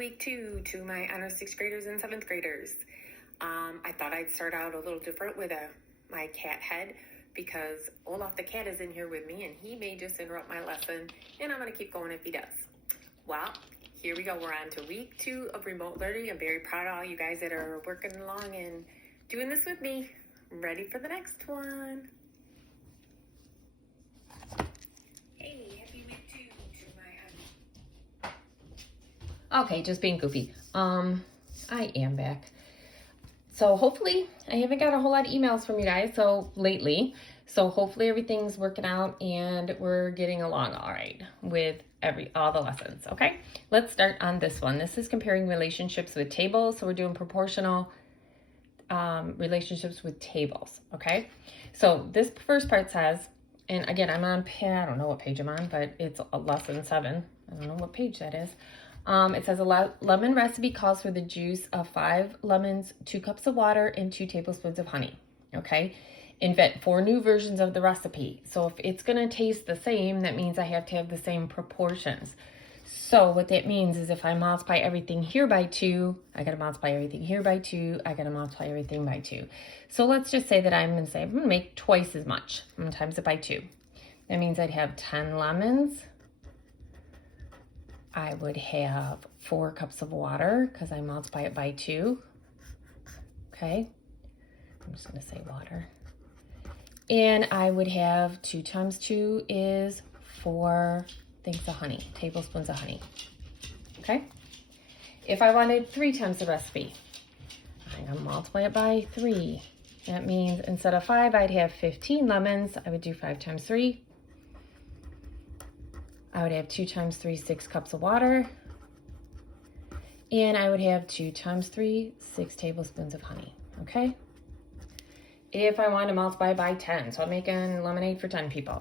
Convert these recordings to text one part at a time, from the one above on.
Week 2 to my honors 6th graders and 7th graders. I thought I'd start out a little different with my cat head because Olaf the cat is in here with me and he may just interrupt my lesson, and I'm going to keep going if he does. Well, here we go. We're on to week 2 of remote learning. I'm very proud of all you guys that are working along and doing this with me. I'm ready for the next one. Okay, just being goofy. I am back. So hopefully, I haven't got a whole lot of emails from you guys lately. So hopefully everything's working out and we're getting along all right with all the lessons, okay? Let's start on this one. This is comparing relationships with tables. So we're doing proportional relationships with tables, okay? So this first part says, and again, I'm on, I don't know what page I'm on, but it's lesson 7. I don't know what page that is. It says a lemon recipe calls for the juice of 5 lemons, 2 cups of water, and 2 tablespoons of honey. Okay. Invent 4 new versions of the recipe. So if it's going to taste the same, that means I have to have the same proportions. So what that means is if I multiply everything here by 2, I got to multiply everything here by 2. I got to multiply everything by 2. So let's just say that I'm going to make twice as much. I'm going to times it by 2. That means I'd have 10 lemons. I would have 4 cups of water because I multiply it by 2. Okay. I'm just going to say water. And I would have 2 times 2 is 4 things of honey, tablespoons of honey. Okay. If I wanted 3 times the recipe, I'm going to multiply it by 3. That means instead of 5, I'd have 15 lemons. I would do 5 times 3. I would have 2 times 3, 6 cups of water. And I would have 2 times 3, 6 tablespoons of honey, okay? If I want to multiply by 10, so I'm making lemonade for 10 people,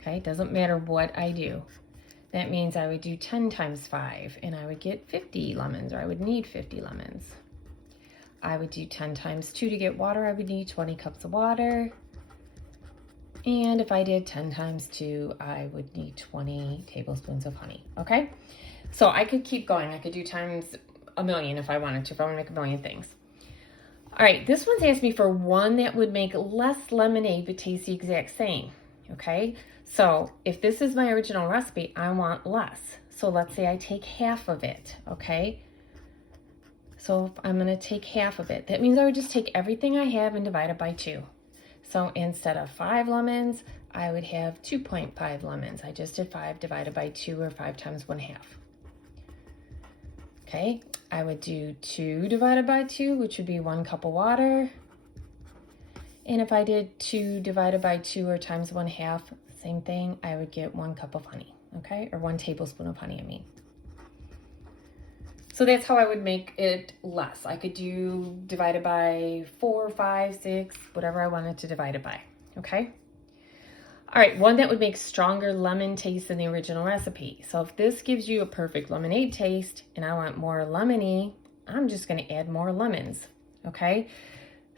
okay? Doesn't matter what I do. That means I would do 10 times 5, and I would get 50 lemons, or I would need 50 lemons. I would do 10 times 2 to get water. I would need 20 cups of water. And if I did 10 times 2, I would need 20 tablespoons of honey, okay? So I could keep going. I could do times a million if I wanted to, if I want to make a million things. All right, this one's asked me for one that would make less lemonade but taste the exact same, okay? So if this is my original recipe, I want less. So let's say I take half of it, okay? So if I'm going to take half of it, that means I would just take everything I have and divide it by 2. So instead of 5 lemons, I would have 2.5 lemons. I just did 5 divided by 2, or 5 times 1/2. Okay, I would do 2 divided by 2, which would be 1 cup of water. And if I did 2 divided by 2, or times 1/2, same thing, I would get 1 cup of honey, okay? Or 1 tablespoon of honey, I mean. So that's how I would make it less. I could do divided by 4, 5, 6, whatever I wanted to divide it by, okay? All right, one that would make stronger lemon taste than the original recipe. So if this gives you a perfect lemonade taste and I want more lemony, I'm just gonna add more lemons, okay?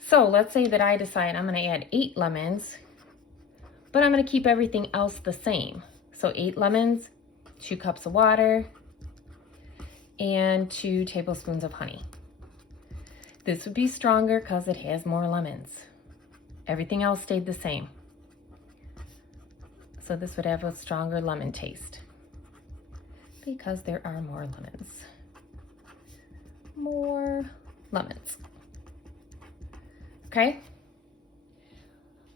So let's say that I decide I'm gonna add 8 lemons, but I'm gonna keep everything else the same. So 8 lemons, 2 cups of water, and 2 tablespoons of honey. This would be stronger because it has more lemons. Everything else stayed the same. So this would have a stronger lemon taste because there are more lemons. More lemons. Okay?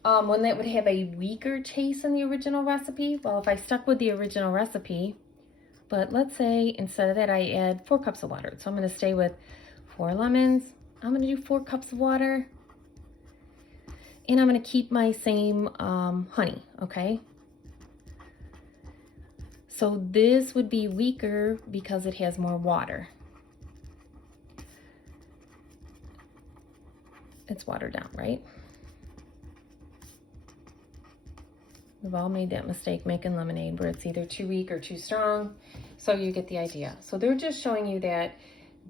One that would have a weaker taste than the original recipe. Well, if I stuck with the original recipe, but let's say instead of that, I add 4 cups of water. So I'm going to stay with 4 lemons. I'm going to do 4 cups of water. And I'm going to keep my same honey, okay? So this would be weaker because it has more water. It's watered down, right? We've all made that mistake making lemonade where it's either too weak or too strong. So you get the idea. So they're just showing you that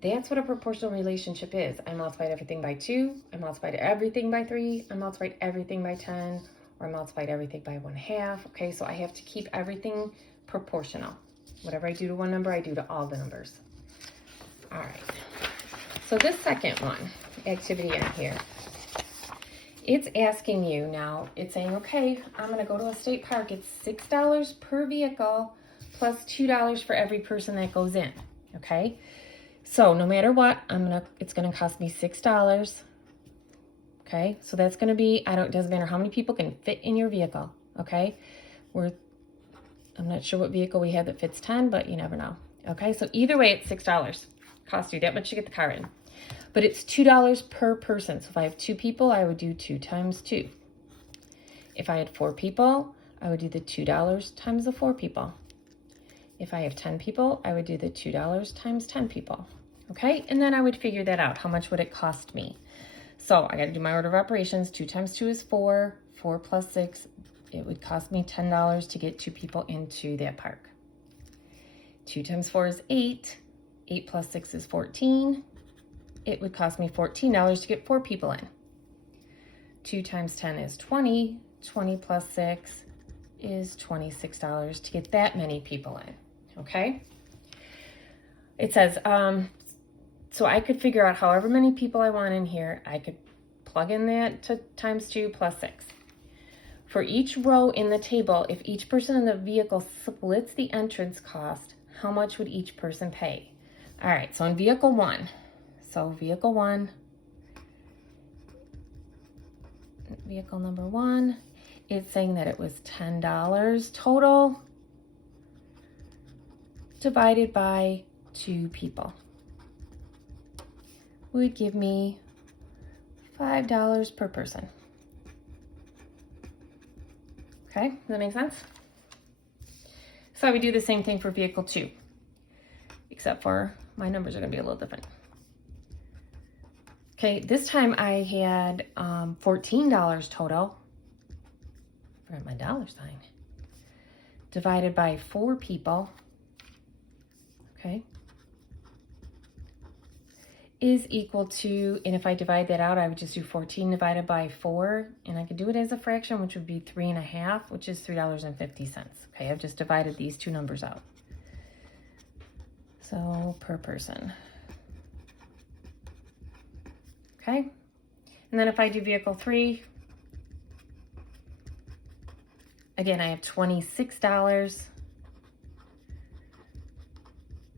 that's what a proportional relationship is. I multiplied everything by 2. I multiplied everything by 3. I multiplied everything by 10. Or I multiplied everything by 1/2. Okay, so I have to keep everything proportional. Whatever I do to one number, I do to all the numbers. All right. So this second one, activity in here, it's asking you now, it's saying, okay, I'm going to go to a state park. It's $6 per vehicle plus $2 for every person that goes in. Okay. So no matter what, it's going to cost me $6. Okay. So that's going to be, it doesn't matter how many people can fit in your vehicle. Okay. I'm not sure what vehicle we have that fits 10, but you never know. Okay. So either way, it's $6. Cost you that much to get the car in. But it's $2 per person. So if I have 2 people, I would do 2 times 2. If I had 4 people, I would do the $2 times the 4 people. If I have 10 people, I would do the $2 times 10 people. Okay, and then I would figure that out. How much would it cost me? So I got to do my order of operations. 2 times 2 is 4. 4 plus 6, it would cost me $10 to get 2 people into that park. 2 times 4 is 8. 8 plus 6 is 14. It would cost me $14 to get 4 people in. 2 times 10 is 20. 20 plus 6 is $26 to get that many people in. Okay? It says, so I could figure out however many people I want in here. I could plug in that to times 2 plus 6. For each row in the table, if each person in the vehicle splits the entrance cost, how much would each person pay? All right, so in vehicle 1, vehicle number 1, it's saying that it was $10 total divided by 2 people. Would give me $5 per person. Okay, does that make sense? So I would do the same thing for vehicle 2, except for my numbers are going to be a little different. Okay, this time I had $14 total. I forgot my dollar sign. Divided by 4 people. Okay. Is equal to, and if I divide that out, I would just do 14 divided by 4, and I could do it as a fraction, which would be 3.5, which is $3.50. Okay, I've just divided these 2 numbers out. So per person. Okay, and then if I do vehicle 3, again, I have $26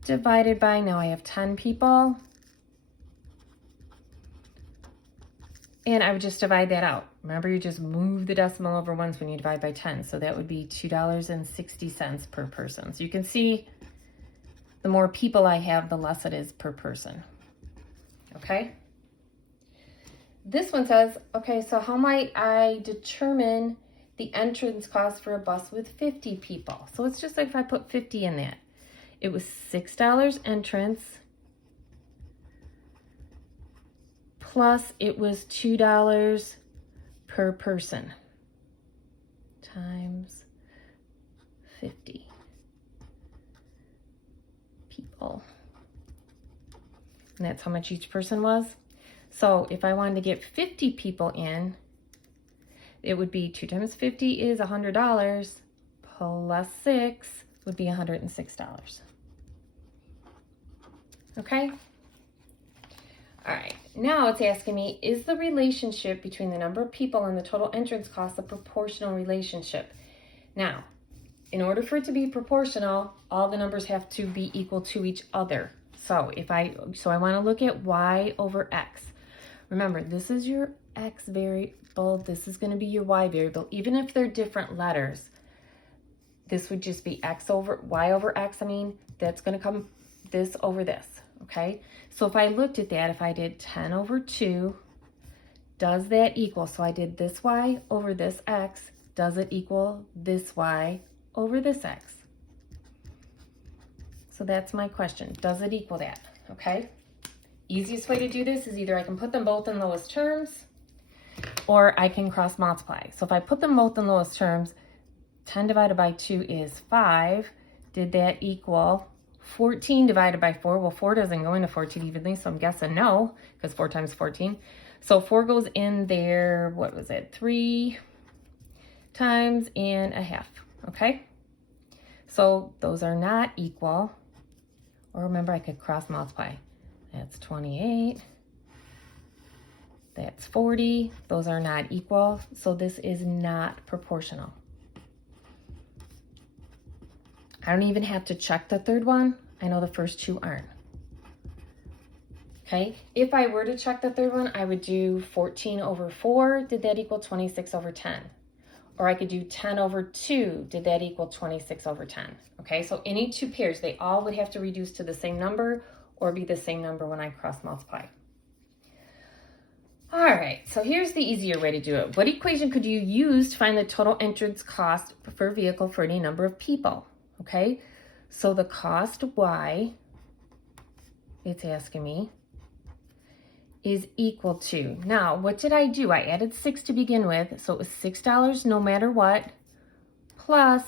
divided by, now I have 10 people. And I would just divide that out. Remember, you just move the decimal over once when you divide by 10. So that would be $2.60 per person. So you can see the more people I have, the less it is per person. Okay? This one says, okay, so how might I determine the entrance cost for a bus with 50 people? So it's just like if I put 50 in that. It was $6 entrance, plus it was $2 per person times 50 people. And that's how much each person was. So if I wanted to get 50 people in, it would be 2 times 50 is $100 plus 6 would be $106. Okay? All right, now it's asking me, is the relationship between the number of people and the total entrance cost a proportional relationship? Now, in order for it to be proportional, all the numbers have to be equal to each other. So I want to look at y over x. Remember, this is your x variable. This is going to be your y variable. Even if they're different letters, this would just be y over x. That's going to come this over this. Okay, so if I looked at that, if I did 10 over 2, does that equal, so I did this y over this x, does it equal this y over this x? So that's my question. Does it equal that? Okay, easiest way to do this is either I can put them both in lowest terms or I can cross multiply. So if I put them both in lowest terms, 10 divided by 2 is 5. Did that equal 14 divided by 4? Well, 4 doesn't go into 14 evenly, so I'm guessing no, because 4 times 14. So 4 goes in there, what was it, 3 times and a half, okay? So those are not equal, or remember I could cross multiply. That's 28. That's 40. Those are not equal, so this is not proportional. I don't even have to check the third one. I know the first two aren't. Okay, if I were to check the third one, I would do 14 over 4. Did that equal 26 over 10? Or I could do 10 over 2. Did that equal 26 over 10? Okay, so any two pairs, they all would have to reduce to the same number or be the same number when I cross multiply. All right, so here's the easier way to do it. What equation could you use to find the total entrance cost per vehicle for any number of people? Okay, so the cost Y, it's asking me, is equal to, now what did I do? I added 6 to begin with, so it was $6 no matter what, plus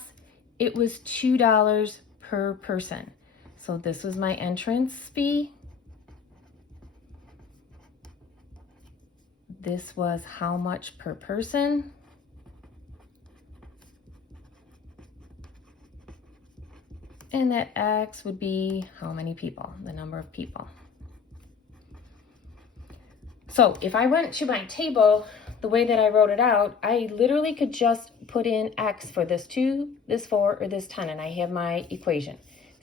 it was $2 per person. So this was my entrance fee. This was how much per person. And that X would be how many people, the number of people. So if I went to my table, the way that I wrote it out, I literally could just put in X for this 2, this 4, or this 10, and I have my equation.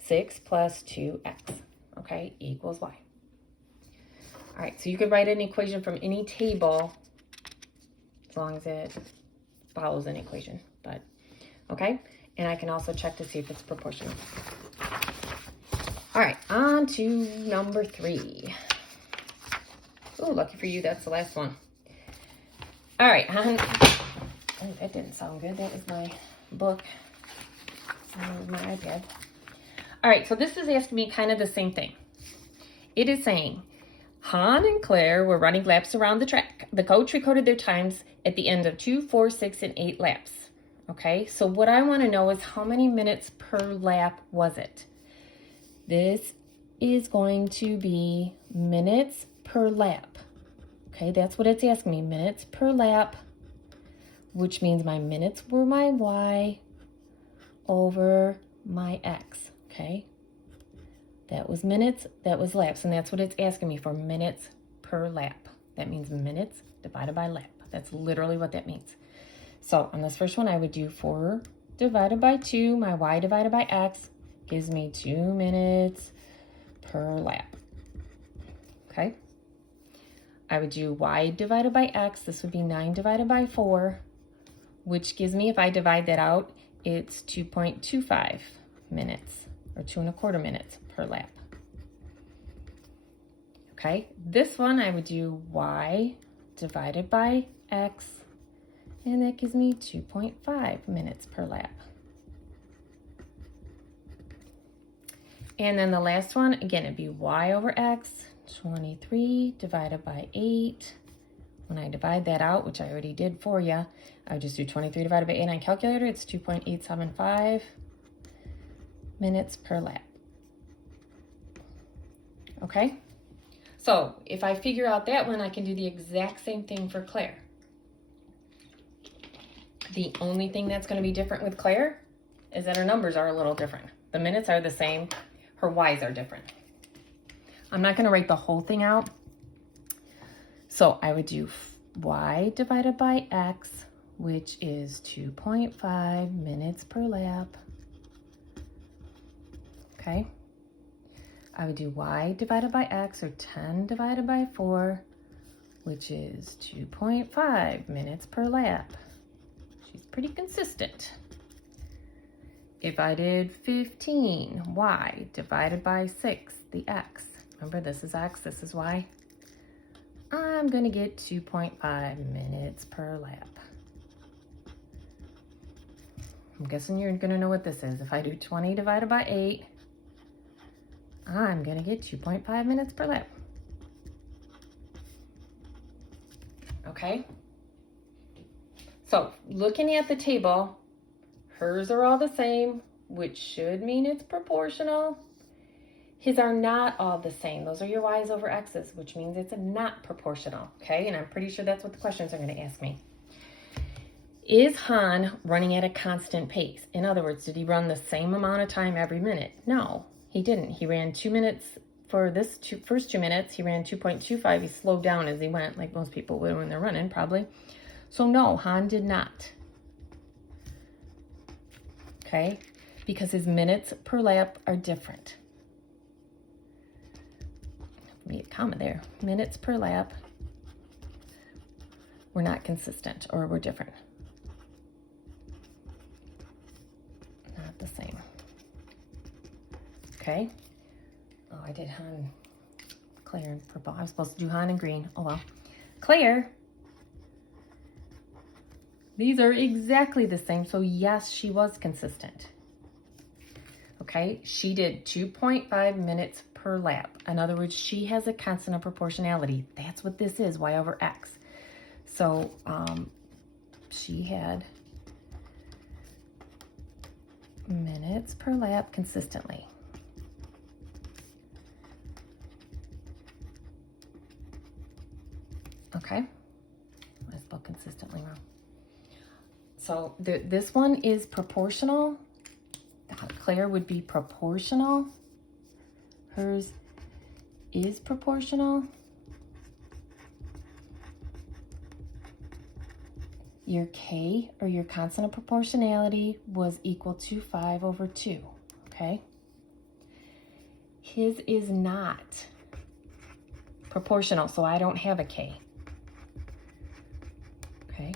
6 plus 2X, okay, equals Y. All right, so you could write an equation from any table as long as it follows an equation, but okay. And I can also check to see if it's proportional. All right, on to number 3. Oh, lucky for you, that's the last one. All right, oh, that didn't sound good. That was my book, my iPad. All right, so this is asking me kind of the same thing. It is saying, Han and Claire were running laps around the track. The coach recorded their times at the end of 2, 4, 6, and 8 laps. Okay, so what I want to know is how many minutes per lap was it? This is going to be minutes per lap. Okay, that's what it's asking me, minutes per lap, which means my minutes were my Y over my X, okay? That was minutes, that was laps, and that's what it's asking me for, minutes per lap. That means minutes divided by lap. That's literally what that means. So on this first one, I would do 4 divided by 2, my Y divided by X gives me 2 minutes per lap, okay? I would do Y divided by X, this would be 9 divided by 4, which gives me, if I divide that out, it's 2.25 minutes, or 2 1/4 minutes per lap. Okay, this one I would do Y divided by X, and that gives me 2.5 minutes per lap. And then the last one, again, it'd be Y over X, 23 divided by 8. When I divide that out, which I already did for you, I would just do 23 divided by 8 on calculator. It's 2.875 minutes per lap. Okay, so if I figure out that one, I can do the exact same thing for Claire. The only thing that's going to be different with Claire is that her numbers are a little different. The minutes are the same, her Y's are different. I'm not going to write the whole thing out. So I would do Y divided by X, which is 2.5 minutes per lap. Okay. I would do Y divided by X, or 10 divided by 4, which is 2.5 minutes per lap. She's pretty consistent. If I did 15, Y divided by 6, the X. Remember, this is X, this is Y. I'm going to get 2.5 minutes per lap. I'm guessing you're going to know what this is. If I do 20 divided by 8, I'm going to get 2.5 minutes per lap. Okay? So, looking at the table, hers are all the same, which should mean it's proportional. His are not all the same. Those are your Y's over X's, which means it's not proportional, okay? And I'm pretty sure that's what the questions are going to ask me. Is Han running at a constant pace? In other words, did he run the same amount of time every minute? No, he didn't. He ran 2 minutes for this first 2 minutes, he ran 2.25. He slowed down as he went, like most people would when they're running, probably. So no, Han did not. Okay, because his minutes per lap are different. Let me get a comma there. Minutes per lap were not consistent, or were different. Not the same. Okay. Oh, I did Han, Claire, and purple. I was supposed to do Han and green. Oh well. Claire. These are exactly the same. So yes, she was consistent. Okay. She did 2.5 minutes per lap. In other words, she has a constant of proportionality. That's what this is, y over x. So she had minutes per lap consistently. Okay, I spelled consistently wrong. So this one is proportional. Claire would be proportional. Hers is proportional. Your K, or your constant of proportionality, was equal to 5 over 2, okay? His is not proportional, so I don't have a K. Okay?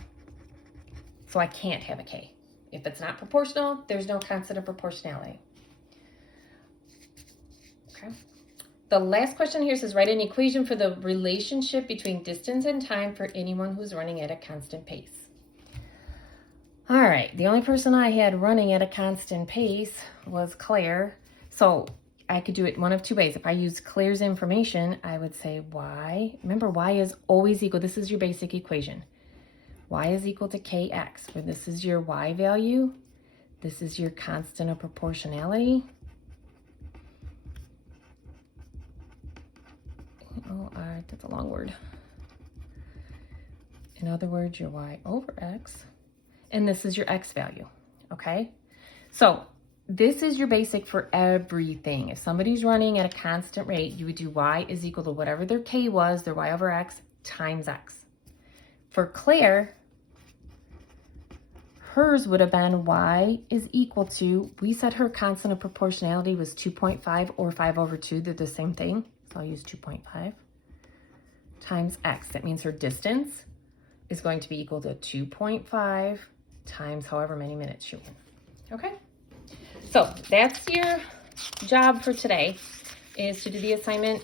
So I can't have a K. If it's not proportional, there's no constant of proportionality. Okay? The last question here says, write an equation for the relationship between distance and time for anyone who's running at a constant pace. All right, the only person I had running at a constant pace was Claire. So I could do it one of two ways. If I used Claire's information, I would say y. Remember, y is always equal. This is your basic equation. Y is equal to kx, where this is your y value. This is your constant of proportionality. Oh, that's a long word. In other words, your y over x. And this is your x value, okay? So this is your basic for everything. If somebody's running at a constant rate, you would do y is equal to whatever their k was, their y over x, times x. For Claire, hers would have been y is equal to, we said her constant of proportionality was 2.5 or 5 over 2. They're the same thing. So I'll use 2.5 times x. That means her distance is going to be equal to 2.5 times however many minutes she went. Okay? So that's your job for today, is to do the assignment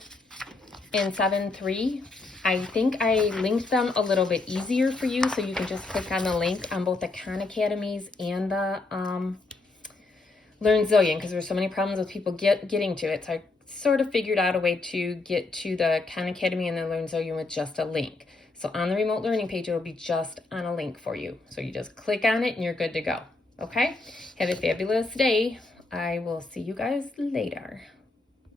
in 7.3. I think I linked them a little bit easier for you, so you can just click on the link on both the Khan Academies and the LearnZillion, because there's so many problems with people getting to it. So I sort of figured out a way to get to the Khan Academy and the LearnZillion with just a link. So on the remote learning page, it'll be just on a link for you. So you just click on it and you're good to go. Okay? Have a fabulous day. I will see you guys later.